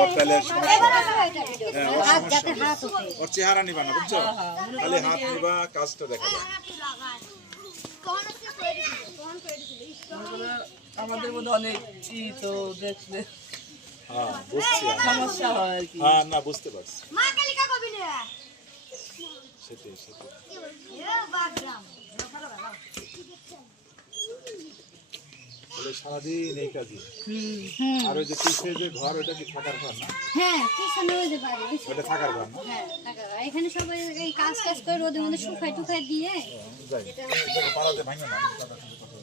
ওর তাহলে ওর চেহারা নিবা না, বুঝছো? খালি হাত নিবা, কাজটা দেখা যায়। আমাদের মধ্যে অনেক তো দেখলে হ্যাঁ বুঝছি, সমস্যা হয় আর কি। হ্যাঁ না বুঝতে পারছি, সেটাই সেটাই। সারাদিন এই কাজই। আর ওই যে পিছিয়ে যে ঘর, ওটা কি থাকার ঘর না? হ্যাঁ, পিছনে ওই যে বাড়ি, ওটা থাকার ঘর না? হ্যাঁ থাকার ঘর। এখানে সবাই এই কাজ করে রোদের মধ্যে শুকাই টুকাই দিয়ে যাই পাড়াতে ভাঙে না।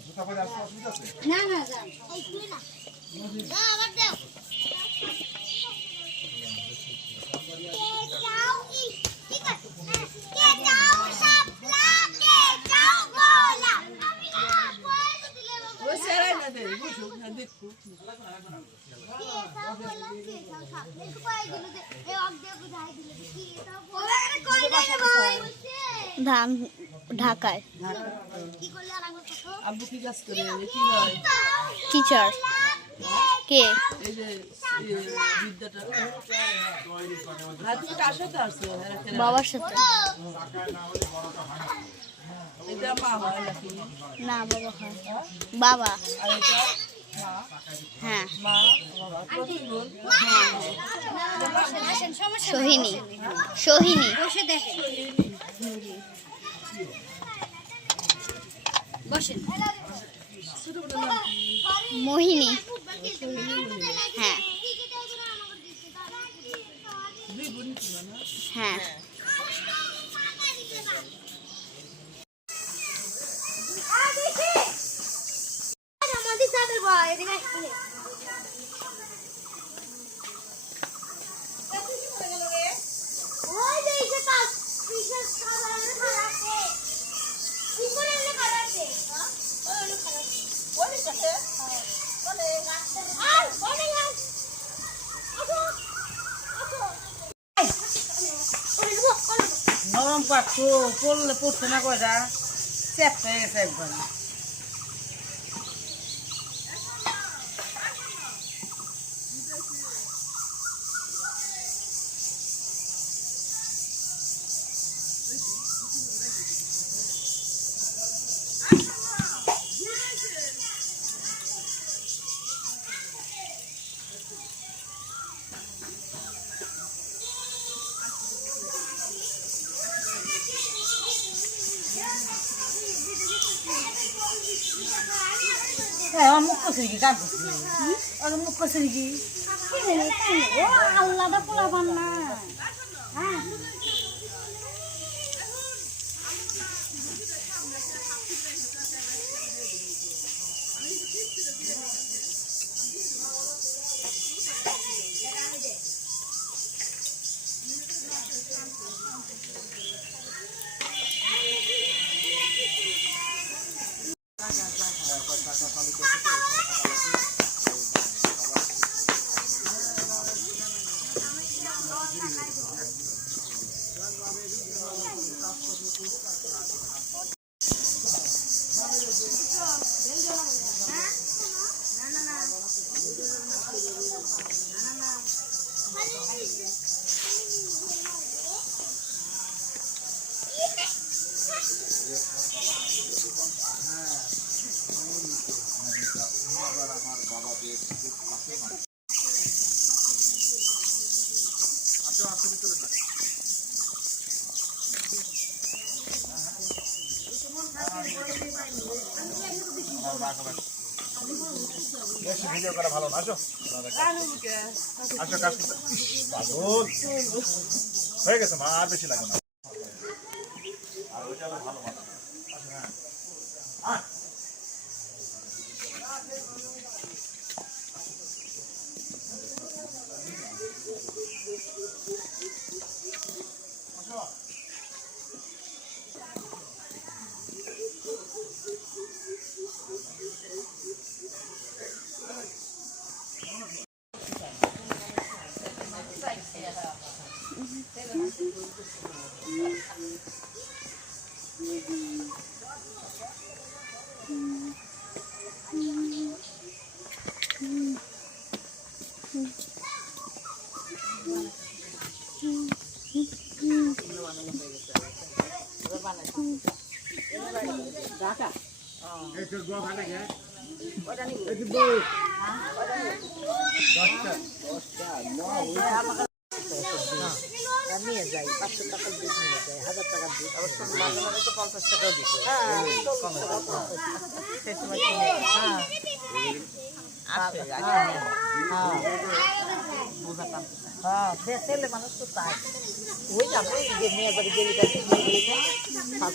জুতা পরে আসতে অসুবিধা আছে? না না যান ধান ঢাকায় আব্বু কি কাজ করে? কি হয়? টিচার। কে? এই যে বিদ্যাটা হাতে কার সাথে আসছে? বাবার সাথে। এটা মা হয় নাকি? না, বাবা হয়। বাবা। আর এটা মা? হ্যাঁ। মা বাবা প্রতিগুণ। সোহিনী। সোহিনী। বসে দেখেন, বসেন। মোহিনী। হ্যাঁ হ্যাঁ। নরম পাচ্ছ পড়লে পড়ছে না, কয়টা চ্যাপ হয়ে গেছে একবার। মুখ করছে কি কাজ মুখ করছে কি আল্লাহটা পোলাপান না। হ্যাঁ ভিডিও করা ভালো না। আসো আসো, কাজ করতে হয়ে গেছে মা, আর বেশি লাগে না। আর ওইটা ভালো ভালো। হ্যাঁ নিয়ে যাই 500 টাকার দুধ নিয়ে যাই 1000 টাকার দুধ মাঝে মাঝে তো 50 টাকাও দিচ্ছে হ্যাঁ বেচেলে মানুষ তো তাই ওই যাবো যে মেয়ে বাড়ি গেলে